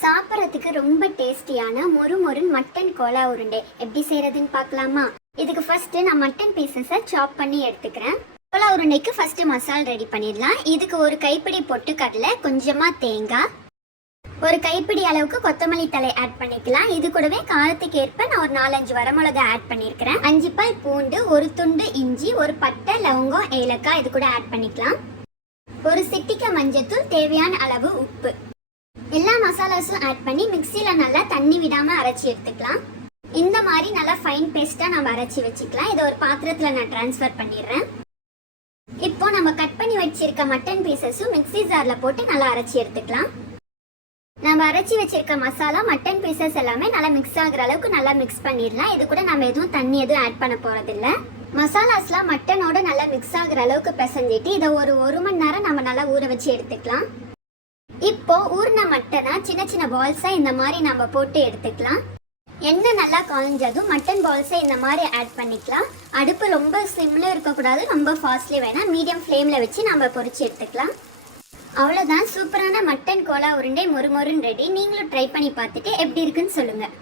சாப்பிட்றதுக்கு ரொம்ப டேஸ்டியான மொறுமொறுன்னு மட்டன் கோலா உருண்டை எப்படி செய்யறதுன்னு பார்க்கலாமா? இதுக்கு ஃபர்ஸ்ட் நான் மட்டன் பீசஸை சாப் பண்ணி எடுத்துக்கிறேன். கோலா உருண்டைக்கு ஃபர்ஸ்ட் மசாலா ரெடி பண்ணிடலாம். இதுக்கு ஒரு கைப்பிடி பொட்டுக்கடலை, கொஞ்சமா தேங்காய், ஒரு கைப்பிடி அளவுக்கு கொத்தமல்லி தழை ஆட் பண்ணிக்கலாம். இது கூடவே காரத்துக்கு ஏற்ப நான் ஒரு 4-5 வரமிளகா ஆட் பண்ணியிருக்கிறேன். 5 பல் பூண்டு, ஒரு துண்டு இஞ்சி, ஒரு பட்டை, லவங்கம், ஏலக்காய் இது கூட ஆட் பண்ணிக்கலாம். ஒரு சிட்டிகை மஞ்சத்தூள், தேவையான அளவு உப்பு. எல்லா மசாலாஸும் ஆட் பண்ணி மிக்சியில் நல்லா தண்ணி விடாமல் அரைச்சி எடுத்துக்கலாம். இந்த மாதிரி நல்லா ஃபைன் பேஸ்ட்டாக நம்ம அரைச்சி வச்சுக்கலாம். இதை ஒரு பாத்திரத்தில் நான் ட்ரான்ஸ்ஃபர் பண்ணிடுறேன். இப்போ நம்ம கட் பண்ணி வச்சிருக்க மட்டன் பீசஸும் மிக்சி ஜாரில் போட்டு நல்லா அரைச்சி எடுத்துக்கலாம். நம்ம அரைச்சி வச்சிருக்க மசாலா, மட்டன் பீசஸ் எல்லாமே நல்லா மிக்ஸ் ஆகுற அளவுக்கு நல்லா மிக்ஸ் பண்ணிடலாம். இது கூட நம்ம எதுவும் தண்ணி எதுவும் ஆட் பண்ண போகிறதில்ல. மசாலாஸ்லாம் மட்டனோட நல்லா மிக்ஸ் ஆகுற அளவுக்கு பிசைஞ்சிட்டு இதை ஒரு மணி நேரம் நம்ம நல்லா ஊற வச்சு எடுத்துக்கலாம். இப்போ ஊர்ன மட்டனை சின்ன சின்ன பால்ஸா இந்த மாதிரி நம்ம போட்டு எடுத்துக்கலாம். எண்ணெய் நல்லா காய்ஞ்சதும் மட்டன் பால்ஸை இந்த மாதிரி ஆட் பண்ணிக்கலாம். அடுப்பு ரொம்ப சிம்ல இருக்கக்கூடாது, ரொம்ப ஃபாஸ்ட்லி வேணாம், மீடியம் ஃப்ளேமில் வச்சு நம்ம பொரிச்சு எடுத்துக்கலாம். அவ்வளோதான், சூப்பரான மட்டன் கோலா உருண்டை மொறுமொறுன்னு ரெடி. நீங்களும் ட்ரை பண்ணி பார்த்துட்டு எப்படி இருக்குன்னு சொல்லுங்கள்.